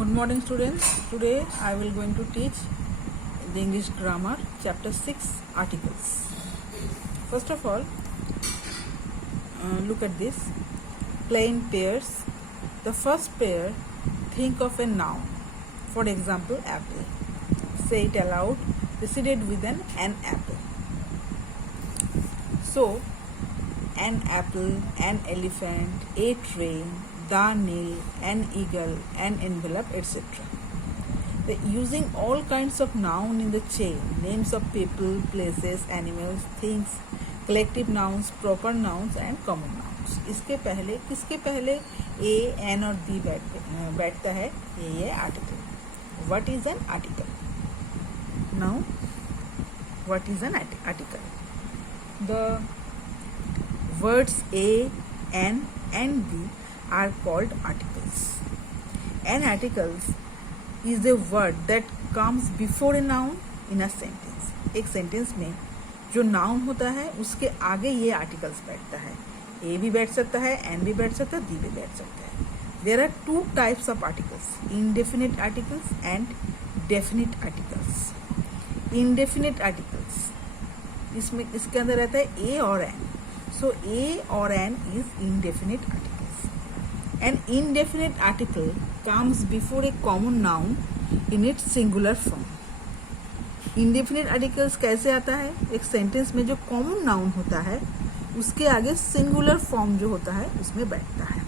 Good morning students. Today I will going to teach the English grammar chapter 6 articles. First of all, look at this plain pairs. The first pair, think of a noun. For example, apple. Say it aloud, preceded with an apple. So, an apple, an elephant, a train, the nail, an eagle, an envelope, etc. Using all kinds of noun in the chain, names of people, places, animals, things, collective nouns, proper nouns and common nouns. इसके पहले किसके पहले a, n और b बैठता है? ये article. What is an article? Now, what is an article? The words a, n and b are called articles. An article is a word that comes before a noun in a sentence. एक sentence में जो noun होता है उसके आगे ये articles बैठता है. ए भी बैठ सकता है, एन भी बैठ सकता है, डी भी बैठ सकता है. There are two types of articles, indefinite articles and definite articles. Indefinite articles इसमें इसके अंदर रहता है ए और एन. सो ए और an is indefinite articles. An indefinite article comes before a common noun in its singular form. Indefinite articles कैसे आता है? एक सेंटेंस में जो कॉमन नाउन होता है उसके आगे सिंगुलर फॉर्म जो होता है उसमें बैठता है.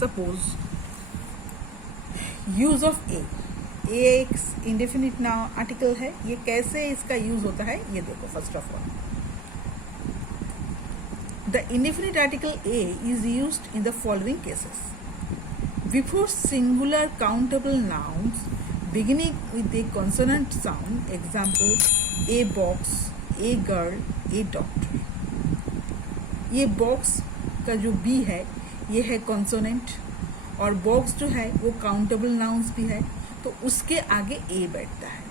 सपोज यूज ऑफ ए. ए एक इंडेफिनिट आर्टिकल है. ये कैसे इसका यूज होता है ये देखो. First of all, the indefinite article a is used in the following cases: before singular countable nouns beginning with a consonant sound. Example, a box, a girl, a doctor. ये box का जो b है ये है consonant और box जो है वो countable nouns भी है, तो उसके आगे a बैठता है.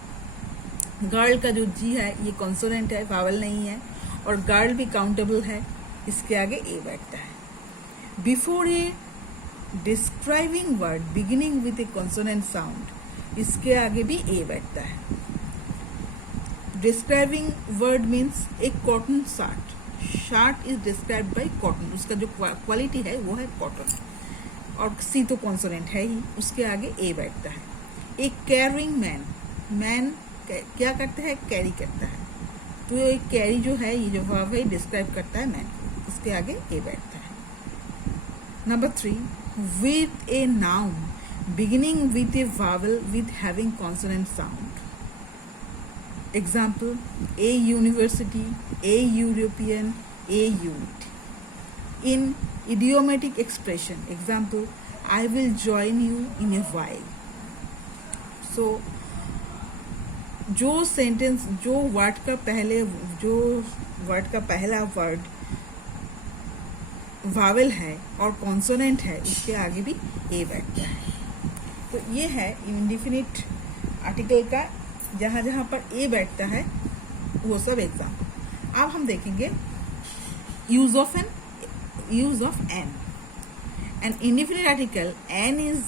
girl का जो g है ये consonant है, vowel नहीं है, और girl भी countable है, इसके आगे ए बैठता है. Before A describing word beginning with A consonant sound, इसके आगे भी ए बैठता है. Describing word means A cotton short. Short is described bye cotton. उसका जो क्वालिटी है वो है कॉटन, और सी तो कॉन्सोनेंट है ही, उसके आगे ए बैठता है. ए कैरिंग मैन. मैन क्या करता है? कैरी करता है. तो ये कैरी जो है ये जो वर्ब है डिस्क्राइब करता है मैन, इसके आगे ए बैठता है. Number 3, with a noun beginning with a vowel with having consonant sound. Example, a university, a European, a unit. In idiomatic expression, example, I will join you in a while. So जो sentence जो word का पहला word Wavell है और consonant है उसके आगे भी ए बैठता है. तो ये है इंडेफिनिट आर्टिकल का जहाँ जहाँ पर ए बैठता है वो सब एग्जाम्पल. अब हम देखेंगे use of an. An indefinite article an is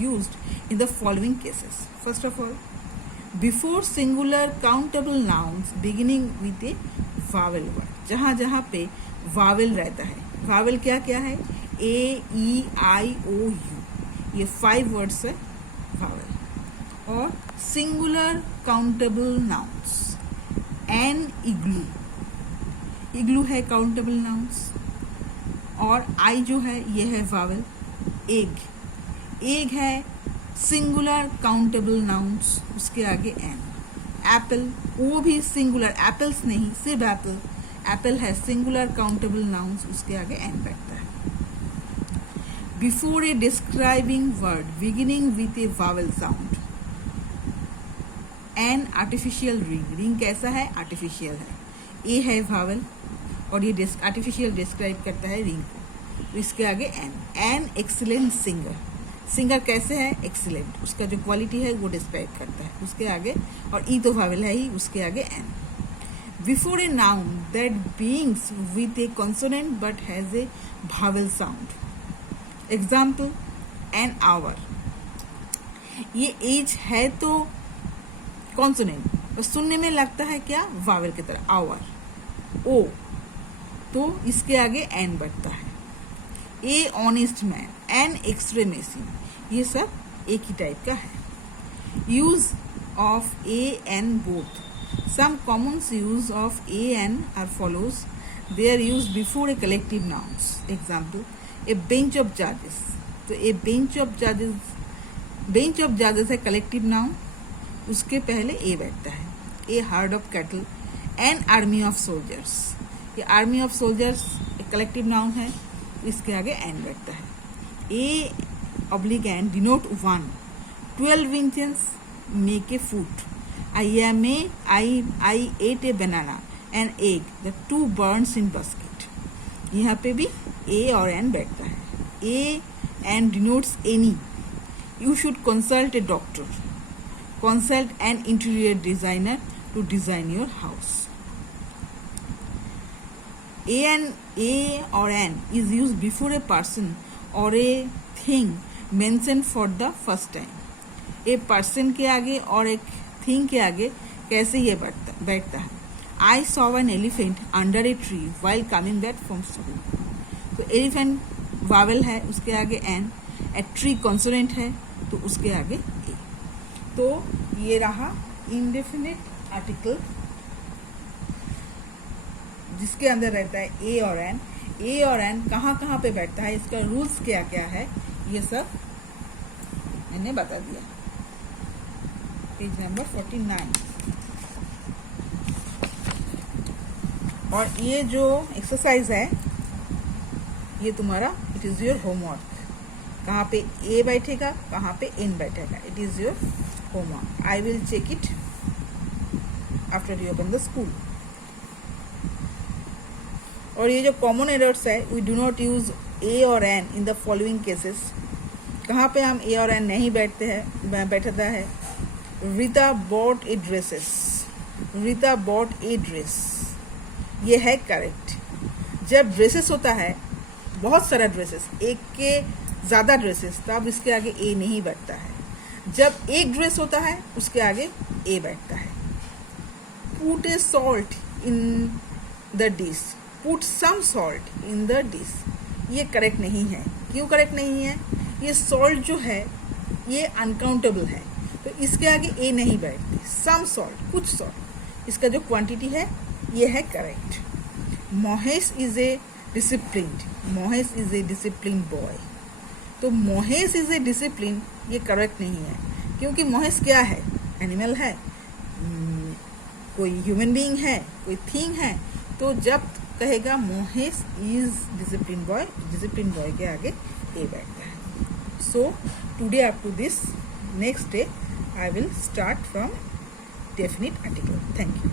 used in the following cases. First of all, before singular countable nouns beginning with a vowel word. जहाँ जहाँ पे वावेल रहता है. वावेल क्या क्या है? ए, ई, आई, ओ, यू. ये 5 वर्ड्स है वावेल. और सिंगुलर काउंटेबल नाउन्स. एन इग्लू. इग्लू है काउंटेबल नाउन्स. और आई जो है ये है वावेल. एग. एग है सिंगुलर काउंटेबल नाउन्स, उसके आगे एन. एप्पल, वो भी सिंगुलर, एप्पल्स नहीं, सिर्फ एप्पल. एप्पल है सिंगुलर काउंटेबल नाउन्स, उसके आगे एन बैठता है. Before A describing word beginning with a Wavell sound. An artificial ring. Ring कैसा है? आर्टिफिशियल है. ए है वावेल और ये आर्टिफिशियल डिस्क्राइब करता है रिंग को, तो इसके आगे an. An excellent singer. Singer कैसे है? एक्सीलेंट. उसका जो क्वालिटी है वो डिस्क्राइब करता है, उसके आगे. और ई तो वावेल है ही, उसके आगे N. Before a noun that begins with a consonant but has a vowel sound. Example, an hour. ये एज है तो कॉन्सोनेंट, और सुनने में लगता है क्या, वावेल की तरह, आवर, ओ, तो इसके आगे एन बैठता है। A honest man, an xray machine, ये सब एक ही टाइप का है। Use of a an both, some common use of a an are follows, they are use before a collective nouns. Example, a bench of जजेस, तो ए bench of जजेस है कलेक्टिव नाउन, उसके पहले ए बैठता है। A herd of cattle, an army of soldiers, ये army of soldiers एक कलेक्टिव नाउन है, इसके आगे एन बैठता है। A oblique an denote one, 12 inches make a foot, I ate a banana an egg, the 2 buns in basket, यहाँ पे भी ए और एन बैठता है। A an denotes any, you should consult a doctor, consult an interior designer to design your house. A or an is used before a person or a thing mentioned for the first time. A person के आगे और एक thing के आगे कैसे ये बैठता है। I saw an elephant under a tree while coming back from school. तो elephant वावल है, उसके आगे an, a tree consonant है तो उसके आगे a। तो ये रहा इंडेफिनिट आर्टिकल जिसके अंदर रहता है ए और एन। ए और एन कहाँ कहाँ पे बैठता है, इसका रूल्स क्या क्या है, ये सब मैंने बता दिया। Page number 49। और ये जो एक्सरसाइज है ये तुम्हारा, इट इज योर होमवर्क। कहाँ पे ए बैठेगा, कहाँ पे एन बैठेगा, it is your homework. I will check it after you open the school. और ये जो common errors है, we do not use a और n in the following cases. कहाँ पे हम a और n नहीं बैठता है। Rita bought a dresses, Rita bought a dress, ये है करेक्ट। जब ड्रेसेस होता है, बहुत सारा ड्रेसेस, एक के ज़्यादा ड्रेसेस, तब इसके आगे a नहीं बैठता है। जब एक ड्रेस होता है उसके आगे ए बैठता है। Put a salt in the dish, put some salt in the dish, ये करेक्ट नहीं है। क्यों करेक्ट नहीं है, ये सॉल्ट जो है ये अनकाउंटेबल है, तो इसके आगे ए नहीं बैठती। सम सॉल्ट, कुछ सॉल्ट, इसका जो क्वांटिटी है ये है correct. Mohesh is a disciplined, Mohesh is a discipline boy, तो मोहेश इज ए डिसिप्लिन, ये करेक्ट नहीं है। क्योंकि मोहेश क्या है, एनिमल है, कोई ह्यूमन बीइंग है, कोई थिंग है, तो जब कहेगा मोहेश इज डिसिप्लिन बॉय के आगे ए बैठता है। So today up to this, next day I will start from definite article. Thank you.